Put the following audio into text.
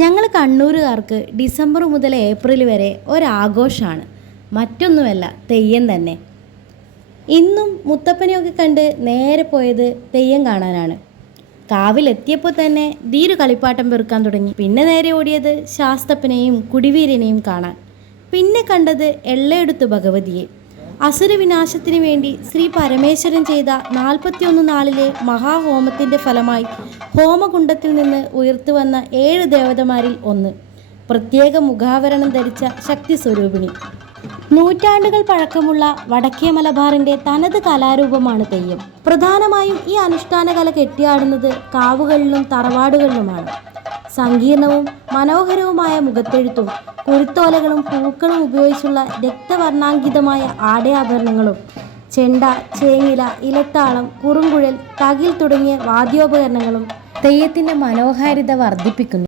ഞങ്ങൾ കണ്ണൂരുകാർക്ക് ഡിസംബർ മുതൽ ഏപ്രിൽ വരെ ഒരാഘോഷമാണ്. മറ്റൊന്നുമല്ല, തെയ്യം തന്നെ. ഇന്നും മുത്തപ്പനെയൊക്കെ കണ്ട് നേരെ പോയത് തെയ്യം കാണാനാണ്. കാവിലെത്തിയപ്പോൾ തന്നെ ധീരു കളിപ്പാട്ടം പെറുക്കാൻ തുടങ്ങി. പിന്നെ നേരെ ഓടിയത് ശാസ്തപ്പനെയും കുടിവീരനെയും കാണാൻ. പിന്നെ കണ്ടത് എള്ളയെടുത്ത് ഭഗവതിയെ. അസുരവിനാശത്തിന് വേണ്ടി ശ്രീ പരമേശ്വരൻ ചെയ്ത 41 നാളിലെ മഹാഹോമത്തിൻ്റെ ഫലമായി ഹോമകുണ്ടത്തിൽ നിന്ന് ഉയർത്തുവന്ന 7 ദേവതമാരിൽ ഒന്ന്, പ്രത്യേക മുഖാവരണം ധരിച്ച ശക്തി സ്വരൂപിണി. നൂറ്റാണ്ടുകൾ പഴക്കമുള്ള വടക്കേ മലബാറിൻ്റെ തനത് കലാരൂപമാണ് തെയ്യം. പ്രധാനമായും ഈ അനുഷ്ഠാന കല കെട്ടിയാടുന്നത് കാവുകളിലും തറവാടുകളിലുമാണ്. സങ്കീർണവും മനോഹരവുമായ മുഖത്തെഴുത്തും കുരുത്തോലകളും പൂക്കളും ഉപയോഗിച്ചുള്ള രക്തവർണ്ണാങ്കിതമായ ആടയാഭരണങ്ങളും ചെണ്ട, ചേങ്ങില, ഇലത്താളം, കുറുങ്കുഴൽ, തകിൽ തുടങ്ങിയ വാദ്യോപകരണങ്ങളും തെയ്യത്തിൻ്റെ മനോഹാരിത വർദ്ധിപ്പിക്കുന്നു.